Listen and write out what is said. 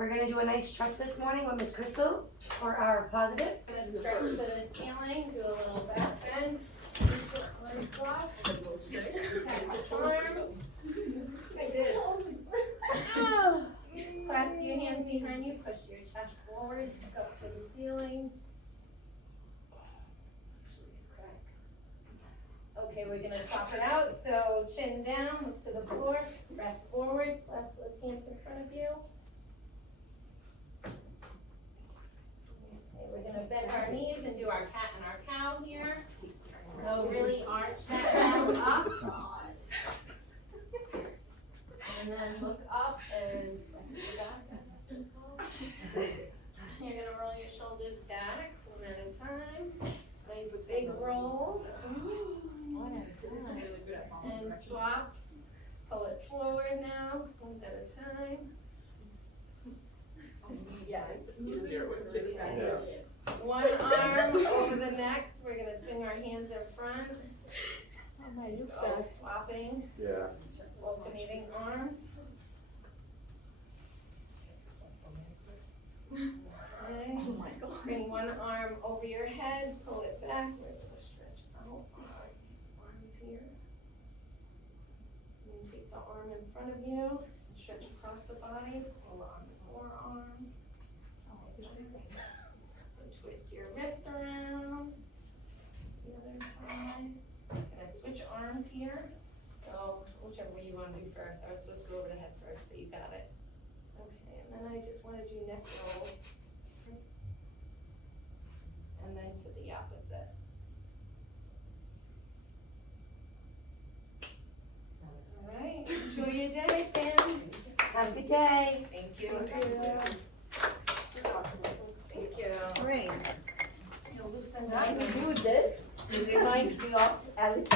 We're gonna do a nice stretch this morning with Miss Crystal for our positive. Gonna stretch to the ceiling, do a little back bend. One swap. Cactus arms. I did. Clasp your hands behind you, push your chest forward, go up to the ceiling. Okay, we're gonna swap it out, so chin down, look to the floor, rest forward, press those hands in front of you. Okay, we're gonna bend our knees and do our cat and our cow here. So really arch that down up. And then look up and flex your back, I guess it's called. You're gonna roll your shoulders back one at a time. Nice big rolls. One at a time. And swap. Pull it forward now, one at a time. Yeah. One arm over the next. We're gonna swing our hands in front. Swapping. Yeah. Alternating arms. Okay. Oh my God. Bring one arm over your head, pull it back. We're gonna stretch out our arms here. And take the arm in front of you, stretch across the body, pull on the forearm. And twist your wrist around. The other side. Gonna switch arms here. So whichever way you want to do first. I was supposed to go over the head first, but you got it. Okay, and then I just want to do neck rolls. And then to the opposite. Alright, enjoy your day, fam. Have a good day. Thank you. Thank you. Great. You'll loosen When up. we do this, it reminds me of elephant